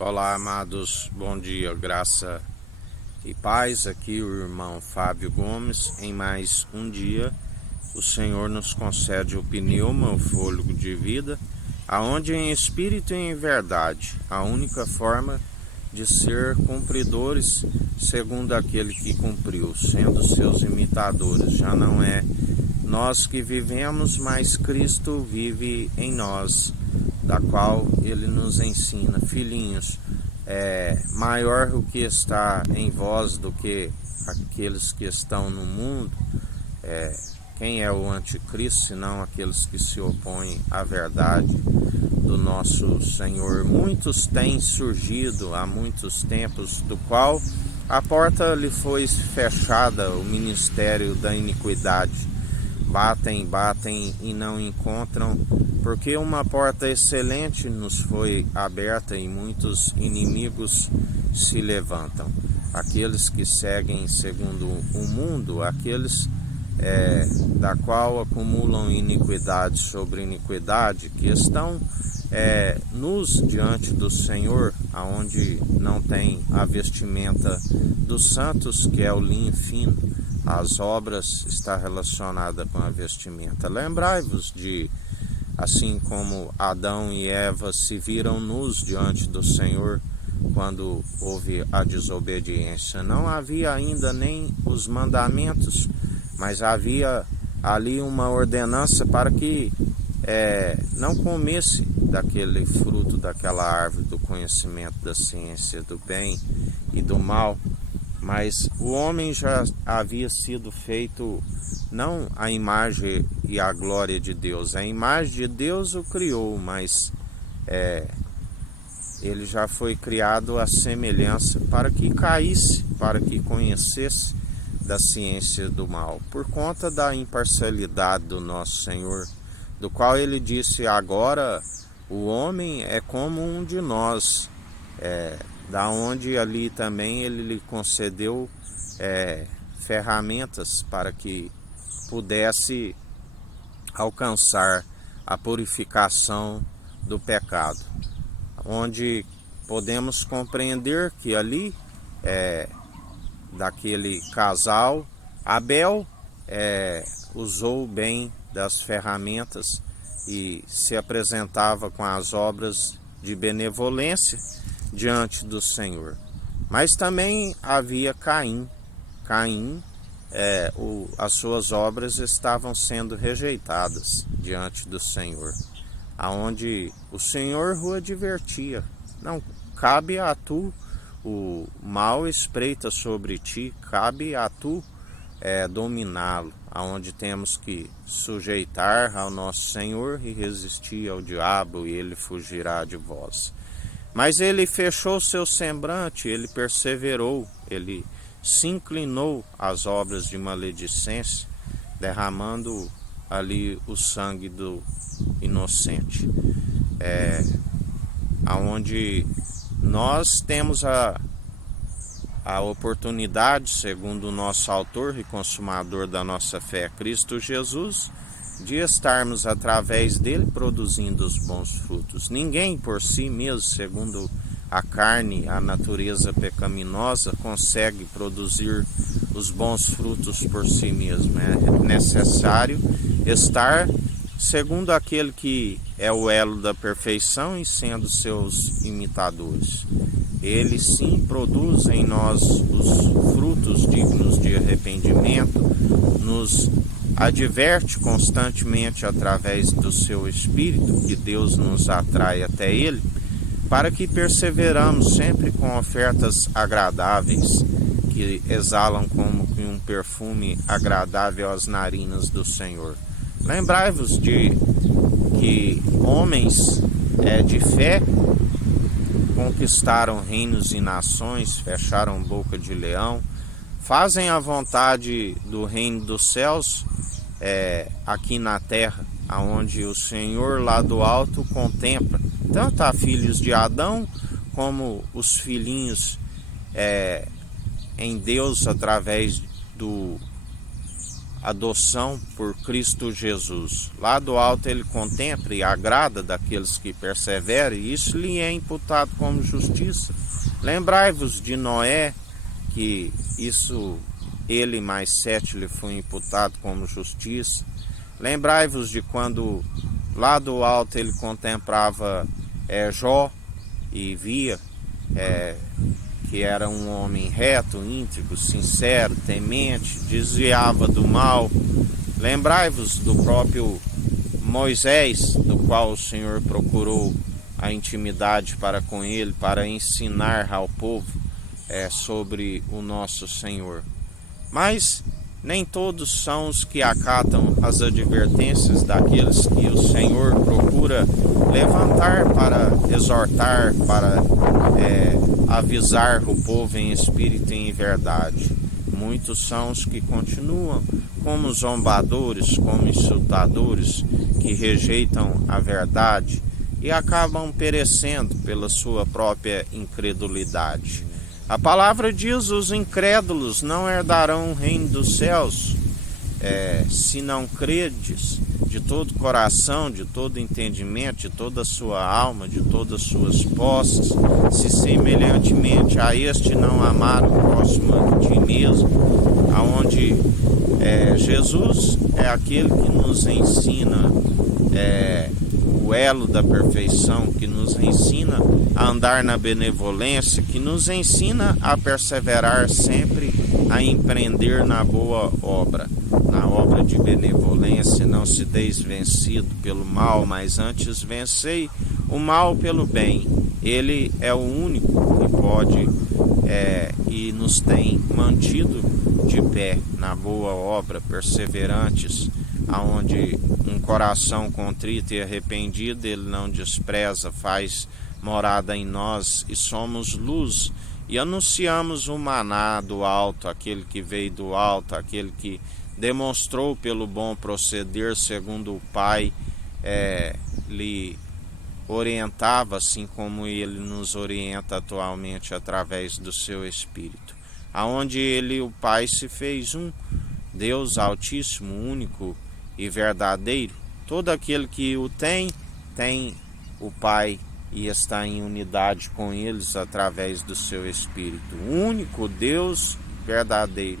Olá, amados, bom dia, graça e paz. Aqui o irmão Fábio Gomes. Em mais um dia, o Senhor nos concede o pneuma, o fôlego de vida, aonde em espírito e em verdade, a única forma de ser cumpridores segundo aquele que cumpriu, sendo seus imitadores. Já não é nós que vivemos, mas Cristo vive em nós, da qual ele nos ensina: filhinhos, maior o que está em vós do que aqueles que estão no mundo. Quem é o anticristo, senão aqueles que se opõem à verdade do nosso Senhor? Muitos têm surgido há muitos tempos, do qual a porta lhe foi fechada, o ministério da iniquidade. Batem e não encontram, porque uma porta excelente nos foi aberta e muitos inimigos se levantam. Aqueles que seguem segundo o mundo, aqueles da qual acumulam iniquidade sobre iniquidade, que estão nus diante do Senhor, aonde não tem a vestimenta dos santos, que é o linho fino. As obras está relacionada com a vestimenta. Lembrai-vos de, assim como Adão e Eva se viram nus diante do Senhor quando houve a desobediência. Não havia ainda nem os mandamentos, mas havia ali uma ordenança para que não comesse daquele fruto, daquela árvore do conhecimento da ciência do bem e do mal. Mas o homem já havia sido feito não à imagem e à glória de Deus. A imagem de Deus o criou, mas ele já foi criado à semelhança para que caísse, para que conhecesse da ciência do mal, por conta da imparcialidade do nosso Senhor, do qual ele disse: agora o homem é como um de nós, da onde ali também ele lhe concedeu ferramentas para que pudesse alcançar a purificação do pecado, onde podemos compreender que ali daquele casal, Abel usou bem das ferramentas e se apresentava com as obras de benevolência diante do Senhor. Mas também havia Caim. As suas obras estavam sendo rejeitadas diante do Senhor, aonde o Senhor o advertia: não cabe a tu, o mal espreita sobre ti, cabe a tu dominá-lo, aonde temos que sujeitar ao nosso Senhor e resistir ao diabo, e ele fugirá de vós. Mas ele fechou seu semblante, ele perseverou, ele se inclinou às obras de maledicência, derramando ali o sangue do inocente. Aonde nós temos a oportunidade, segundo o nosso autor e consumador da nossa fé, Cristo Jesus, de estarmos através dele produzindo os bons frutos. Ninguém por si mesmo, segundo a carne, a natureza pecaminosa, consegue produzir os bons frutos por si mesmo. É necessário estar segundo aquele que é o elo da perfeição e sendo seus imitadores. Ele sim produz em nós os frutos dignos de arrependimento, nos adverte constantemente através do seu Espírito, que Deus nos atrai até ele, para que perseveramos sempre com ofertas agradáveis, que exalam como que um perfume agradável às narinas do Senhor. Lembrai-vos de que homens de fé conquistaram reinos e nações, fecharam boca de leão, fazem a vontade do reino dos céus aqui na terra, aonde o Senhor lá do alto contempla tanto a filhos de Adão como os filhinhos em Deus através do adoção por Cristo Jesus. Lá do alto ele contempla e agrada daqueles que perseveram, e isso lhe é imputado como justiça. Lembrai-vos de Noé, que isso ele mais 7 lhe foi imputado como justiça. Lembrai-vos de quando lá do alto ele contemplava Jó e via que era um homem reto, íntegro, sincero, temente, desviava do mal. Lembrai-vos do próprio Moisés, do qual o Senhor procurou a intimidade para com ele, para ensinar ao povo sobre o nosso Senhor. Mas nem todos são os que acatam as advertências daqueles que o Senhor procura levantar para exortar, para avisar o povo em espírito e em verdade. Muitos são os que continuam como zombadores, como insultadores, que rejeitam a verdade e acabam perecendo pela sua própria incredulidade. A palavra diz: os incrédulos não herdarão o reino dos céus. Se não credes de todo coração, de todo entendimento, de toda a sua alma, de todas as suas posses, se semelhantemente a este não amar o próximo a ti mesmo, aonde Jesus é aquele que nos ensina o elo da perfeição, que nos ensina a andar na benevolência, que nos ensina a perseverar sempre, a empreender na boa obra, na obra de benevolência. Não se deis vencido pelo mal, mas antes vencei o mal pelo bem. Ele é o único que pode e nos tem mantido de pé na boa obra, perseverantes, aonde um coração contrito e arrependido ele não despreza, faz morada em nós, e somos luz e anunciamos o maná do alto, aquele que veio do alto, aquele que demonstrou pelo bom proceder segundo o Pai lhe orientava, assim como ele nos orienta atualmente através do seu Espírito, aonde ele, o Pai, se fez um Deus altíssimo, único e verdadeiro. Todo aquele que o tem o Pai e está em unidade com eles através do seu Espírito. O único Deus verdadeiro.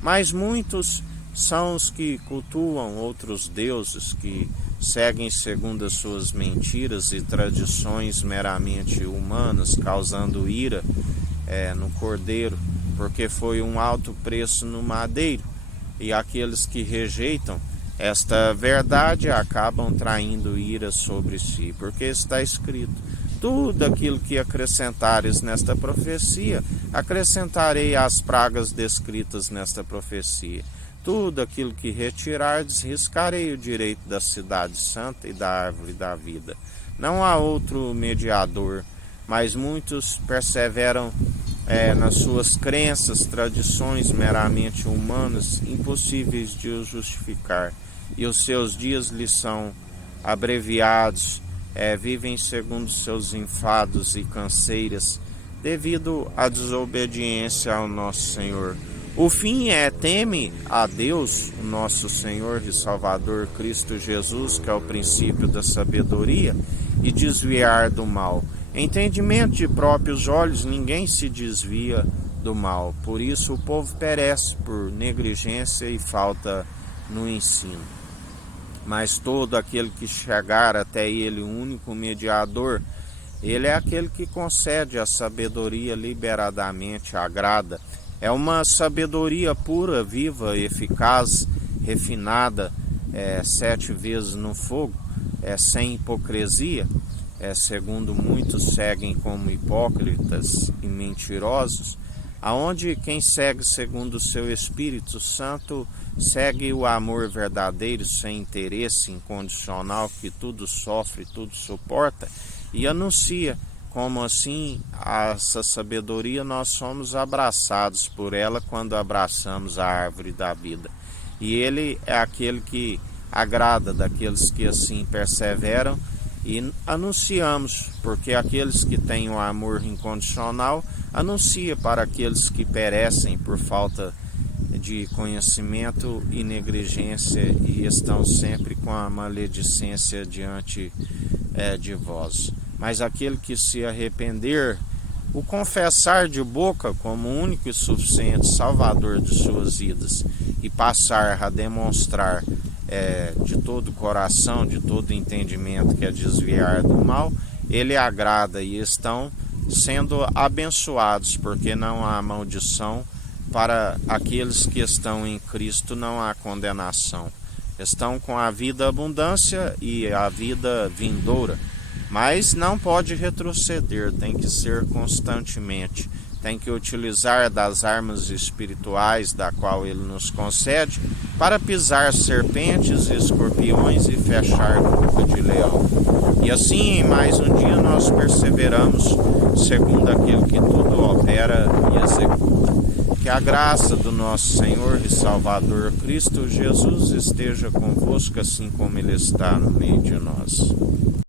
Mas muitos são os que cultuam outros deuses, que seguem segundo as suas mentiras e tradições meramente humanas, causando ira no cordeiro, porque foi um alto preço no madeiro. E aqueles que rejeitam esta verdade acabam traindo ira sobre si, porque está escrito: tudo aquilo que acrescentares nesta profecia, acrescentarei às pragas descritas nesta profecia. Tudo aquilo que retirardes, riscarei o direito da cidade santa e da árvore da vida. Não há outro mediador, mas muitos perseveram nas suas crenças, tradições meramente humanas, impossíveis de os justificar. E os seus dias lhes são abreviados, vivem segundo seus enfados e canseiras, devido à desobediência ao nosso Senhor. O fim teme a Deus, o nosso Senhor e Salvador Cristo Jesus, que é o princípio da sabedoria, e desviar do mal. Entendimento de próprios olhos, ninguém se desvia do mal. Por isso o povo perece por negligência e falta no ensino. Mas todo aquele que chegar até ele, o único mediador, ele é aquele que concede a sabedoria liberadamente, agrada. É uma sabedoria pura, viva, eficaz, refinada, 7 vezes no fogo, sem hipocrisia, segundo muitos seguem como hipócritas e mentirosos, aonde quem segue segundo o seu Espírito Santo segue o amor verdadeiro, sem interesse incondicional, que tudo sofre, tudo suporta, e anuncia como assim essa sabedoria nós somos abraçados por ela quando abraçamos a árvore da vida. E ele é aquele que agrada daqueles que assim perseveram, e anunciamos, porque aqueles que têm o amor incondicional anuncia para aqueles que perecem por falta de conhecimento e negligência, e estão sempre com a maledicência diante de vós. Mas aquele que se arrepender, o confessar de boca como único e suficiente Salvador de suas vidas, e passar a demonstrar de todo o coração, de todo entendimento, que é desviar do mal, ele agrada, e estão sendo abençoados, porque não há maldição para aqueles que estão em Cristo, não há condenação. Estão com a vida abundância e a vida vindoura, mas não pode retroceder, tem que ser constantemente, tem que utilizar das armas espirituais da qual ele nos concede para pisar serpentes, escorpiões e fechar boca de leão. E assim, em mais um dia, nós perseveramos segundo aquilo que tudo opera e executa. Que a graça do nosso Senhor e Salvador Cristo Jesus esteja convosco, assim como Ele está no meio de nós.